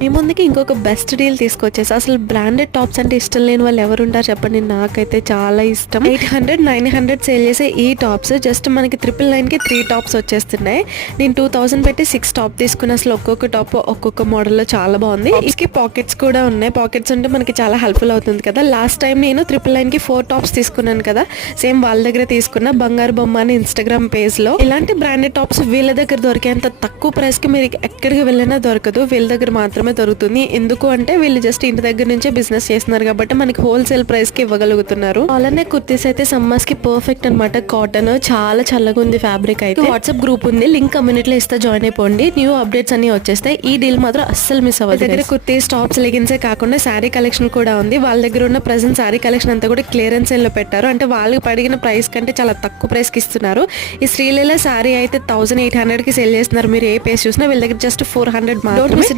మీ ముందుకి ఇంకొక best deal తీసుకొచ్చేసి, అసలు బ్రాండెడ్ టాప్స్ అంటే ఇష్టం లేని వాళ్ళు ఎవరుంటారు చెప్పండి. నాకైతే చాలా ఇష్టం. 800, 900 సేల్ చేసే ఈ టాప్స్ జస్ట్ మనకి 999కి 3 టాప్స్ వచ్చేస్తున్నాయి. నేను 2000 పెట్టి 6 టాప్ తీసుకున్న, అసలు ఒక్కొక్క టాప్ ఒక్కొక్క మోడల్లో చాలా బాగుంది. इसकी పాకెట్స్ కూడా ఉన్నాయి. పాకెట్స్ అంటే మనకి చాలా హెల్ప్ఫుల్ అవుతుంది కదా. లాస్ట్ టైం నేను 999కి 4 టాప్స్ తీసుకున్నాను కదా, సేమ్ వాళ్ళ దగ్గర తీసుకున్న బంగారు బొమ్మ అని ఇన్స్టాగ్రామ్ పేజ్ లో. ఇలాంటి బ్రాండెడ్ టాప్స్ వీళ్ళ దగ్గర దొరికేంత తక్కువ ప్రైస్ కి మీరు ఎక్కడికి వెళ్ళినా దొరకదు, వీళ్ళ దగ్గర మాత్రమే దొరుకుతుంది. ఎందుకు అంటే వీళ్ళు జస్ట్ ఇంటి దగ్గర నుంచే బిజినెస్ చేస్తున్నారు కాబట్టి మనకి హోల్సేల్ ప్రైస్ కి ఇవ్వగలుగుతున్నారు. అలానే కుర్తీస్ అయితే సమ్మర్స్ కి పర్ఫెక్ట్ అనమాట. కాటన్ చాలా చల్లగా ఉంది ఫ్యాబ్రిక్ అయితే. వాట్సాప్ గ్రూప్ ఉంది, లింక్ కమ్యూనిటీలో ఇస్తే జాయిన్ అయిపోండి. న్యూ అప్డేట్స్ అన్ని వచ్చేస్తాయి. ఈ డీల్ మాత్రం అస్సలు మిస్ అవ్వదు. దగ్గర కుర్తీస్, టాప్స్, లెగిన్సే కాకుండా శారీ కలెక్షన్ కూడా ఉంది. వాళ్ళ దగ్గర ఉన్న ప్రెసెంట్ శారీ కలెక్షన్ అంతా కూడా క్లియరెన్స్ సేల్ లో పెట్టారు. అంటే వాళ్ళకి పడిగిన ప్రైస్ కంటే చాలా తక్కువ ప్రైస్ కి ఇస్తున్నారు. ఈ శ్రీలీల శారీ అయితే 1800 కి సేల్ చేస్తున్నారు. మీరు ఏ పేజ్ చూసినా వీళ్ళ దగ్గర జస్ట్ 400 మాత్రమే.